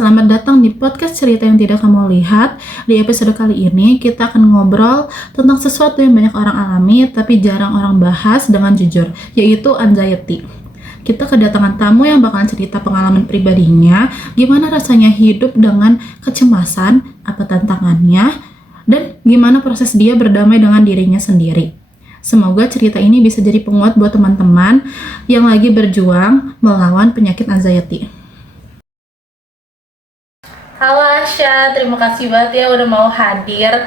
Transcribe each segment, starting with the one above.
selamat datang di podcast cerita yang tidak kamu lihat. Di episode kali ini kita akan ngobrol tentang sesuatu yang banyak orang alami tapi jarang orang bahas dengan jujur, yaitu anxiety. Kita kedatangan tamu yang bakalan cerita pengalaman pribadinya, gimana rasanya hidup dengan kecemasan, apa tantangannya, dan gimana proses dia berdamai dengan dirinya sendiri. Semoga cerita ini bisa jadi penguat buat teman-teman yang lagi berjuang melawan penyakit anxiety. Halo Asya, terima kasih banget ya udah mau hadir.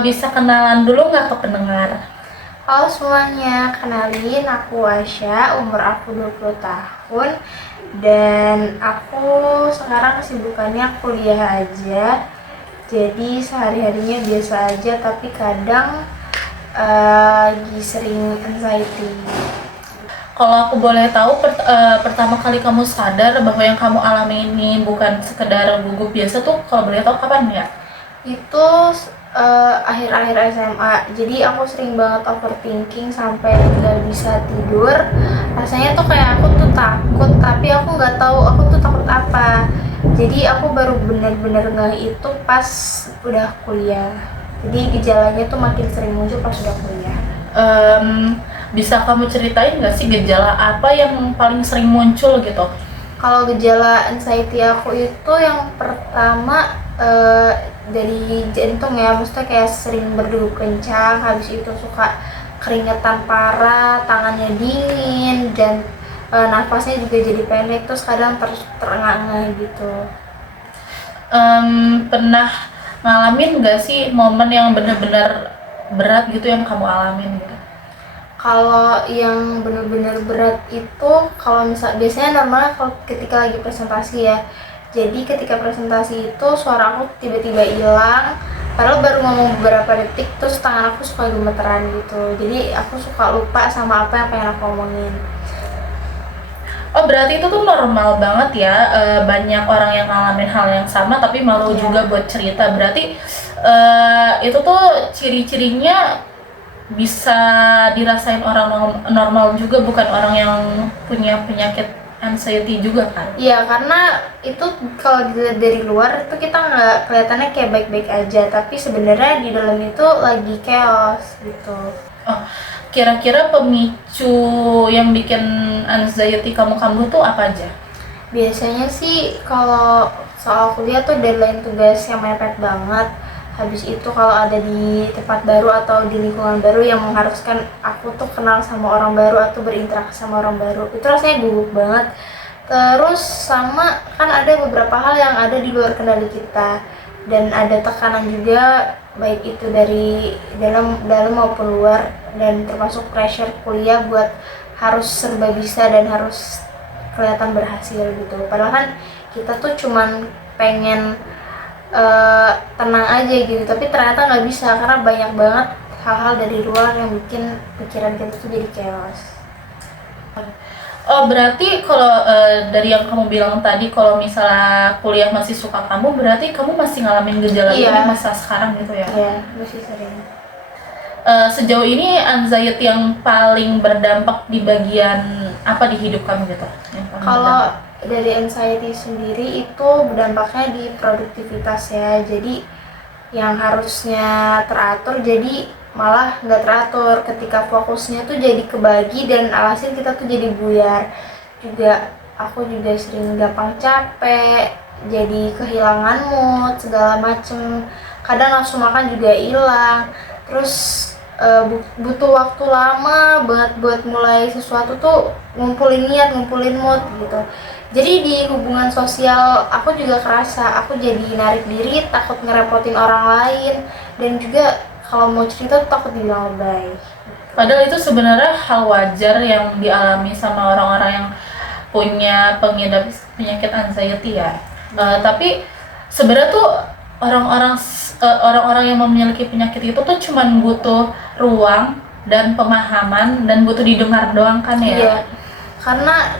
Bisa kenalan dulu nggak ke pendengar? Halo semuanya, kenalin aku Asya, umur aku 20 tahun dan aku sekarang kesibukannya kuliah aja. Jadi sehari-harinya biasa aja tapi kadang lagi sering anxiety. Kalau aku boleh tahu, pertama kali kamu sadar bahwa yang kamu alami ini bukan sekedar gugup biasa tuh, kalau boleh tahu kapan ya? Itu akhir-akhir SMA, jadi aku sering banget overthinking sampai nggak bisa tidur. Rasanya tuh kayak aku tuh takut tapi aku nggak tahu aku tuh takut apa. Jadi aku baru benar-benar ngeh itu pas udah kuliah. Jadi gejalanya tuh makin sering muncul pas udah kuliah. Bisa kamu ceritain nggak sih gejala apa yang paling sering muncul gitu? Kalau gejala anxiety aku itu yang pertama dari jantung ya, maksudnya kayak sering berdegup kencang, habis itu suka keringetan parah, tangannya dingin, dan nafasnya juga jadi pendek, terus kadang terengah-engah gitu. Pernah ngalamin nggak sih momen yang benar-benar berat gitu yang kamu alamin gitu? Kalau yang benar-benar berat itu, kalau biasanya normalnya kalau ketika lagi presentasi ya. Jadi ketika presentasi itu suara aku tiba-tiba hilang, padahal baru ngomong beberapa detik terus tangan aku suka gemeteran gitu. Jadi aku suka lupa sama apa yang pengen aku omongin. Oh, berarti itu tuh normal banget ya, banyak orang yang ngalamin hal yang sama tapi malu juga buat cerita. Berarti itu tuh ciri-cirinya bisa dirasain orang normal juga, bukan orang yang punya penyakit anxiety juga kan? Iya, karena itu kalau dilihat dari luar itu kita nggak kelihatannya kayak baik-baik aja, tapi sebenarnya di dalam itu lagi chaos gitu. Oh, kira-kira pemicu yang bikin anxiety kamu tuh apa aja? Biasanya sih kalau soal kuliah tuh deadline tugas yang mepet banget. Habis itu kalau ada di tempat baru atau di lingkungan baru yang mengharuskan aku tuh kenal sama orang baru atau berinteraksi sama orang baru, itu rasanya gugup banget. Terus sama kan ada beberapa hal yang ada di luar kendali kita dan ada tekanan juga, baik itu dari dalam maupun luar, dan termasuk pressure kuliah buat harus serba bisa dan harus kelihatan berhasil gitu. Padahal kan kita tuh cuman pengen tenang aja gitu, tapi ternyata nggak bisa karena banyak banget hal-hal dari luar yang bikin pikiran kita tuh jadi chaos. Oh, berarti kalau dari yang kamu bilang tadi, kalau misalnya kuliah masih suka kamu, berarti kamu masih ngalamin gejala ini masa sekarang gitu ya? Iya, masih sering. Sejauh ini anxiety yang paling berdampak di bagian apa di hidup kamu gitu? Kalau dari anxiety sendiri itu berdampaknya di produktivitas ya, jadi yang harusnya teratur jadi malah nggak teratur. Ketika fokusnya tuh jadi kebagi dan alasan kita tuh jadi buyar. Juga aku juga sering gampang capek, jadi kehilangan mood segala macem, kadang nafsu makan juga hilang. Terus butuh waktu lama banget buat mulai sesuatu tuh, ngumpulin niat, ngumpulin mood gitu. Jadi di hubungan sosial aku juga kerasa, aku jadi narik diri, takut ngerepotin orang lain, dan juga kalau mau cerita tuh takut dibilang lebay. Padahal itu sebenarnya hal wajar yang dialami sama orang-orang yang punya pengidap penyakit anxiety ya. Tapi sebenarnya tuh orang-orang yang memiliki penyakit itu tuh cuman butuh ruang dan pemahaman dan butuh didengar doang kan ya? Iya, karena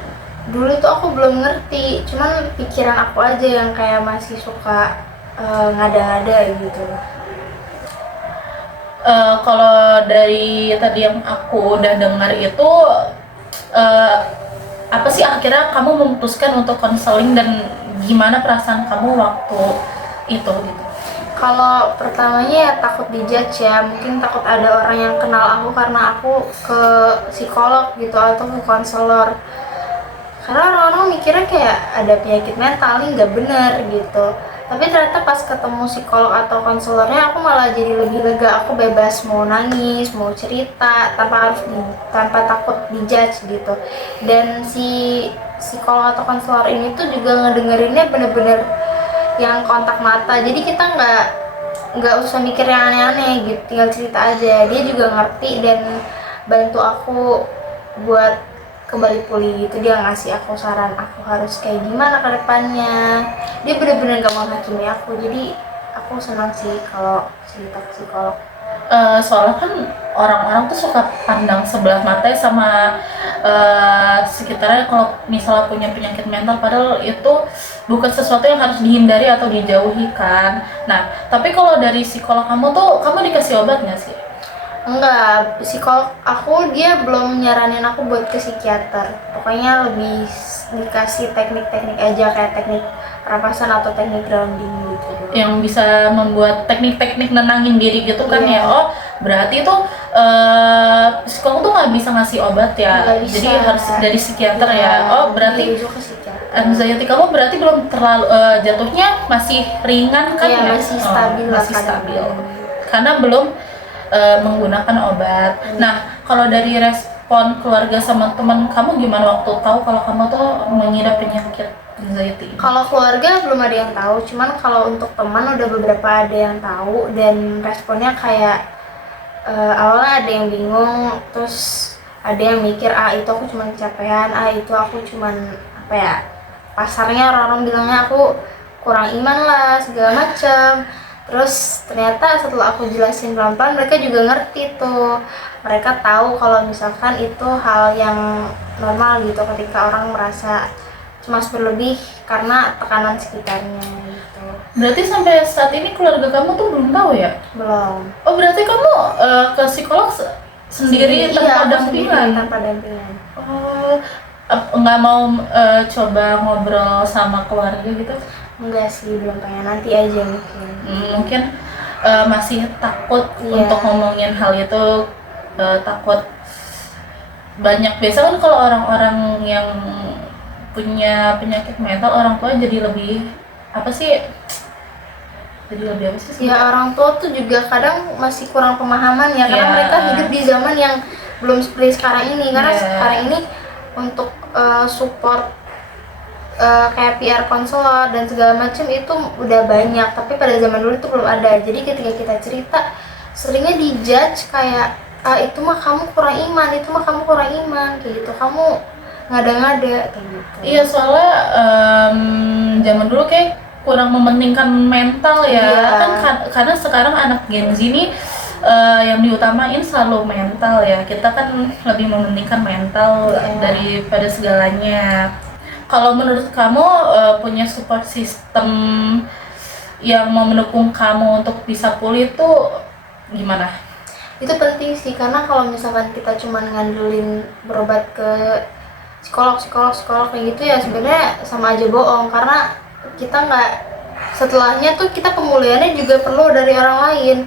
dulu tuh aku belum ngerti, cuman pikiran aku aja yang kayak masih suka ngada-ngada gitu. Kalau dari tadi yang aku udah dengar itu, apa sih akhirnya kamu memutuskan untuk konseling dan gimana perasaan kamu waktu itu gitu? Kalau pertamanya ya takut dijudge ya, mungkin takut ada orang yang kenal aku karena aku ke psikolog gitu atau ke konselor. Karena orang-orang mikirnya kayak ada penyakit mental, ini nggak bener gitu. Tapi ternyata pas ketemu psikolog atau konselornya aku malah jadi lebih lega, aku bebas mau nangis, mau cerita tanpa takut dijudge gitu. Dan si psikolog atau konselor ini tuh juga ngedengerinnya bener-bener yang kontak mata, jadi kita nggak usah mikir yang aneh-aneh gitu, tinggal cerita aja, dia juga ngerti dan bantu aku buat kembali pulih gitu. Dia ngasih aku saran aku harus kayak gimana ke depannya, dia bener-bener gak menghakimi aku, jadi aku senang sih kalau cerita ke psikolog. Soalnya kan orang-orang tuh suka pandang sebelah mata ya sama sekitarnya kalau misalnya punya penyakit mental, padahal itu bukan sesuatu yang harus dihindari atau dijauhi kan. Nah, tapi kalau dari psikolog kamu tuh, kamu dikasih obat nggak sih? Enggak, psikolog aku dia belum nyaranin aku buat ke psikiater. Pokoknya lebih dikasih teknik-teknik aja, kayak teknik pernapasan atau teknik grounding gitu. Yang bisa membuat teknik-teknik nenangin diri gitu kan Iya. ya. Oh, berarti tuh psikolog tuh nggak bisa ngasih obat ya. Nggak bisa. Jadi harus dari psikiater Iya, ya. Oh, berarti dirujuk ke psikiater. anxiety kamu berarti belum terlalu jatuhnya masih ringan kan Iya, ya? masih stabil lah masih stabil. kadang-kadang. Karena belum menggunakan obat. Nah, kalau dari respon keluarga sama teman kamu gimana waktu tahu kalau kamu tuh mengidap penyakit anxiety? Kalau keluarga belum ada yang tahu, cuman kalau untuk teman udah beberapa ada yang tahu dan responnya kayak awalnya ada yang bingung, terus ada yang mikir itu aku cuma kecapean, itu aku cuman apa ya, pasarnya orang-orang bilangnya aku kurang iman lah segala macam. Terus ternyata setelah aku jelasin pelan-pelan, mereka juga ngerti tuh, mereka tahu kalau misalkan itu hal yang normal gitu ketika orang merasa cemas berlebih karena tekanan sekitarnya gitu. Berarti sampai saat ini keluarga kamu tuh belum tahu ya? Belum. Oh, berarti kamu ke psikolog sendiri tanpa Iya, aku sendiri dampingan? tanpa dampingan. Oh, nggak mau coba ngobrol sama keluarga gitu? Enggak sih, belum, pengen nanti aja mungkin. Mungkin masih takut Iya. untuk ngomongin hal itu, takut banyak. Biasa kan kalau orang-orang yang punya penyakit mental, orang tua jadi lebih apa sih? Jadi lebih apa sih? Ya orang tua tuh juga kadang masih kurang pemahaman ya, karena Iya. mereka hidup di zaman yang belum seperti sekarang ini. Karena Iya. sekarang ini untuk support kayak PR konselor dan segala macam itu udah banyak, tapi pada zaman dulu itu belum ada. Jadi ketika kita cerita seringnya dijudge kayak itu mah kamu kurang iman, itu mah kamu kurang iman kayak gitu, kamu ngada-ngada kayak gitu. Iya, soalnya zaman dulu kayak kurang mementingkan mental ya. Iya. Kan karena sekarang anak Gen Z ini yang diutamain selalu mental ya. Kita kan lebih mementingkan mental daripada segalanya. Kalau menurut kamu punya support system yang mau mendukung kamu untuk bisa pulih itu gimana? Itu penting sih, karena kalau misalkan kita cuma ngandelin berobat ke psikolog kayak gitu ya sebenarnya sama aja bohong, karena kita nggak, setelahnya tuh kita pemulihannya juga perlu dari orang lain.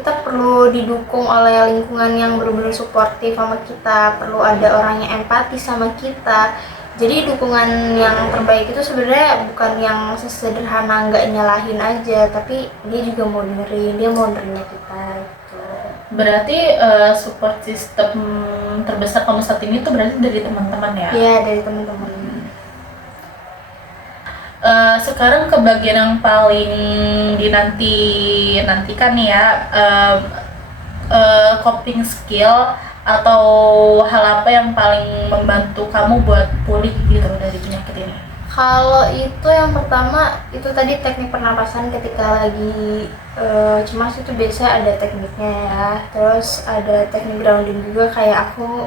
Kita perlu didukung oleh lingkungan yang benar-benar suportif sama kita, perlu ada orang yang empati sama kita. Jadi dukungan yang terbaik itu sebenarnya bukan yang sesederhana nggak nyalahin aja, tapi dia juga mau dengerin, dia mau nerima kita gitu. Berarti support system terbesar kamu saat ini tuh berarti dari teman-teman ya? Iya, dari teman-teman. Sekarang ke bagian yang paling nantikan nih ya, coping skill atau hal apa yang paling membantu kamu buat pulih gitu dari penyakit ini? Kalau itu yang pertama itu tadi teknik pernapasan ketika lagi cemas, itu biasa ada tekniknya ya. Terus ada teknik grounding juga, kayak aku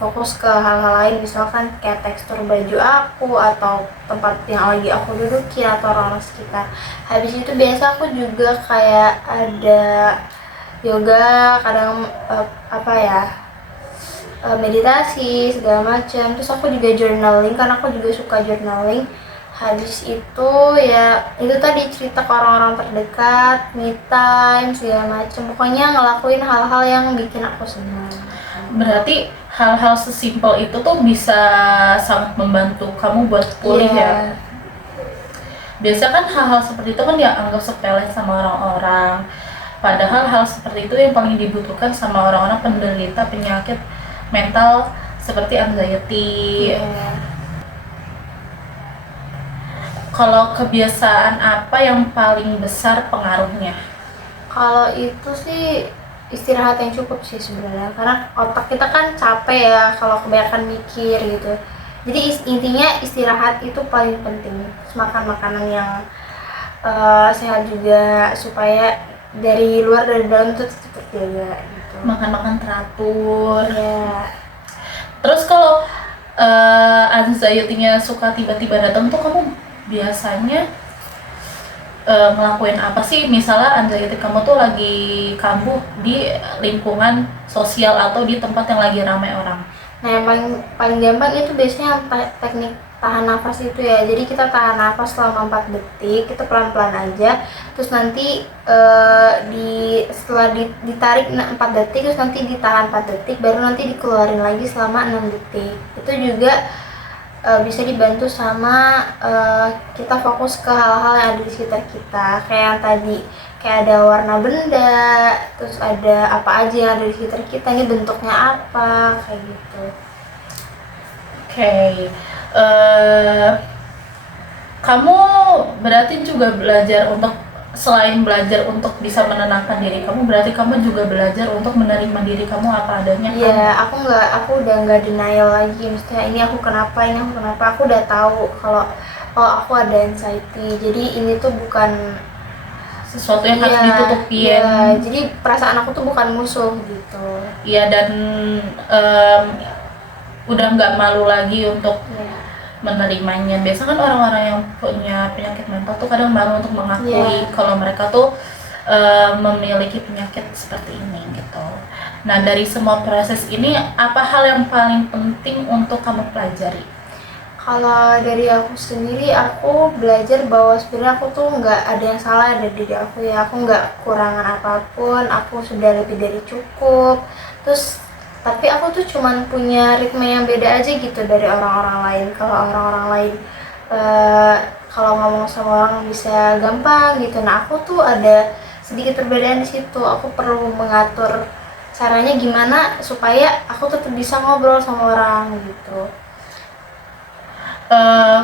fokus ke hal-hal lain, misalkan kayak tekstur baju aku atau tempat yang lagi aku duduki atau orang sekitar. Habis itu biasa aku juga kayak ada yoga, kadang meditasi segala macam. Terus aku juga journaling, karena aku juga suka journaling. Habis itu ya itu tadi cerita ke orang-orang terdekat, me time segala macem, pokoknya ngelakuin hal-hal yang bikin aku senang. Berarti hal-hal sesimpel itu tuh bisa sangat membantu kamu buat pulih Iya. ya. Biasanya kan hal-hal seperti itu kan dianggap sepele sama orang-orang. Padahal hal seperti itu yang paling dibutuhkan sama orang-orang penderita penyakit mental seperti anxiety. Iya. Kalau kebiasaan apa yang paling besar pengaruhnya? Kalau itu sih istirahat yang cukup sih sebenarnya, karena otak kita kan capek ya kalau kebanyakan mikir gitu. Jadi intinya istirahat itu paling penting. Terus makan makanan yang sehat juga supaya dari luar dari dalam tuh tetap terjaga gitu. Makan-makan teratur. Ya, Terus kalau anxiety-nya suka tiba-tiba datang tuh kamu biasanya ngelakuin apa sih? Misalnya anxiety kamu tuh lagi kambuh di lingkungan sosial atau di tempat yang lagi ramai orang. nah yang paling paling gampang itu biasanya teknik tahan nafas itu ya. Jadi kita tahan nafas selama 4 detik, kita pelan-pelan aja. Terus nanti setelah ditarik 4 detik, terus nanti ditahan 4 detik, baru nanti dikeluarin lagi selama 6 detik. Itu juga bisa dibantu sama kita fokus ke hal-hal yang ada di sekitar kita, kayak yang tadi, kayak ada warna benda, terus ada apa aja yang ada di sekitar kita, ini bentuknya apa, kayak gitu. Oke. Kamu berarti juga belajar untuk selain belajar untuk bisa menenangkan diri kamu, berarti kamu juga belajar untuk menerima diri kamu apa adanya kan? Iya, aku udah nggak denial lagi, maksudnya ini aku kenapa, aku udah tahu kalau aku ada anxiety, jadi ini tuh bukan Sesuatu yang harus iya, ditutupin. iya, jadi perasaan aku tuh bukan musuh gitu. Iya, dan udah nggak malu lagi untuk Iya. menerimanya. Biasa kan orang-orang yang punya penyakit mental tuh kadang malu untuk mengakui Iya. kalau mereka tuh memiliki penyakit seperti ini gitu. Nah, dari semua proses ini apa hal yang paling penting untuk kamu pelajari? Kalau dari aku sendiri, aku belajar bahwa sebenarnya aku tuh nggak ada yang salah dari diri aku ya. Aku nggak kurangan apapun, aku sudah lebih dari cukup. Terus tapi aku tuh cuman punya ritme yang beda aja gitu dari orang-orang lain. Kalau orang-orang lain kalau ngomong sama orang bisa gampang gitu, nah aku tuh ada sedikit perbedaan di situ. Aku perlu mengatur caranya gimana supaya aku tetap bisa ngobrol sama orang gitu.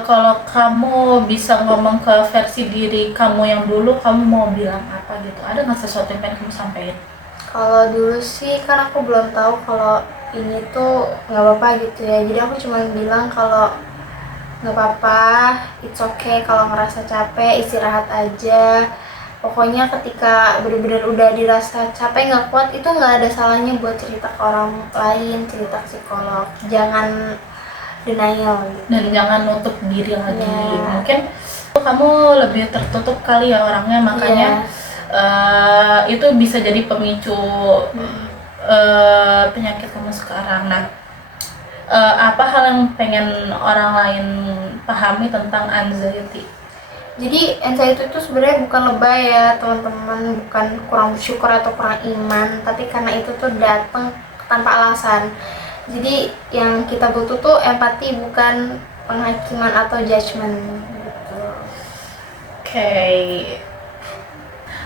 Kalau kamu bisa ngomong ke versi diri kamu yang dulu, kamu mau bilang apa gitu? Ada nggak sesuatu yang pengen kamu sampaikan? Kalau dulu sih kan aku belum tahu kalau ini tuh nggak apa-apa gitu ya. Jadi aku cuma bilang kalau nggak apa-apa, it's okay kalau ngerasa capek, istirahat aja. Pokoknya ketika benar-benar udah dirasa capek nggak kuat, itu nggak ada salahnya buat cerita ke orang lain, cerita ke psikolog. Jangan denial gitu. Dan jangan nutup diri lagi. Iya. Mungkin kamu lebih tertutup kali ya orangnya, makanya itu bisa jadi pemicu penyakit kamu sekarang. Nah, apa hal yang pengen orang lain pahami tentang anxiety? Jadi anxiety itu sebenarnya bukan lebay ya teman-teman, bukan kurang bersyukur atau kurang iman, tapi karena itu tuh datang tanpa alasan. Jadi yang kita butuh tuh empati, bukan penghakiman atau judgement gitu.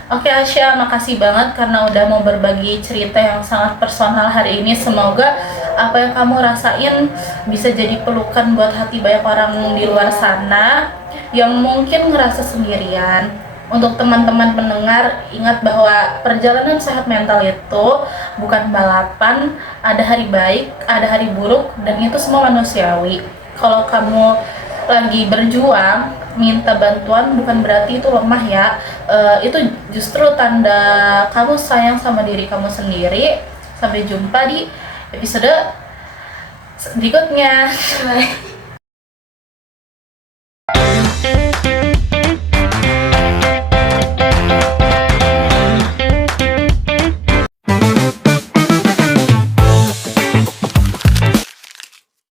Oke Asya, makasih banget karena udah mau berbagi cerita yang sangat personal hari ini. Semoga apa yang kamu rasain bisa jadi pelukan buat hati banyak orang di luar sana yang mungkin ngerasa sendirian. Untuk teman-teman pendengar, ingat bahwa perjalanan sehat mental itu bukan balapan, ada hari baik, ada hari buruk, dan itu semua manusiawi. Kalau kamu lagi berjuang, minta bantuan bukan berarti itu lemah ya. Itu justru tanda kamu sayang sama diri kamu sendiri. Sampai jumpa di episode berikutnya. Bye.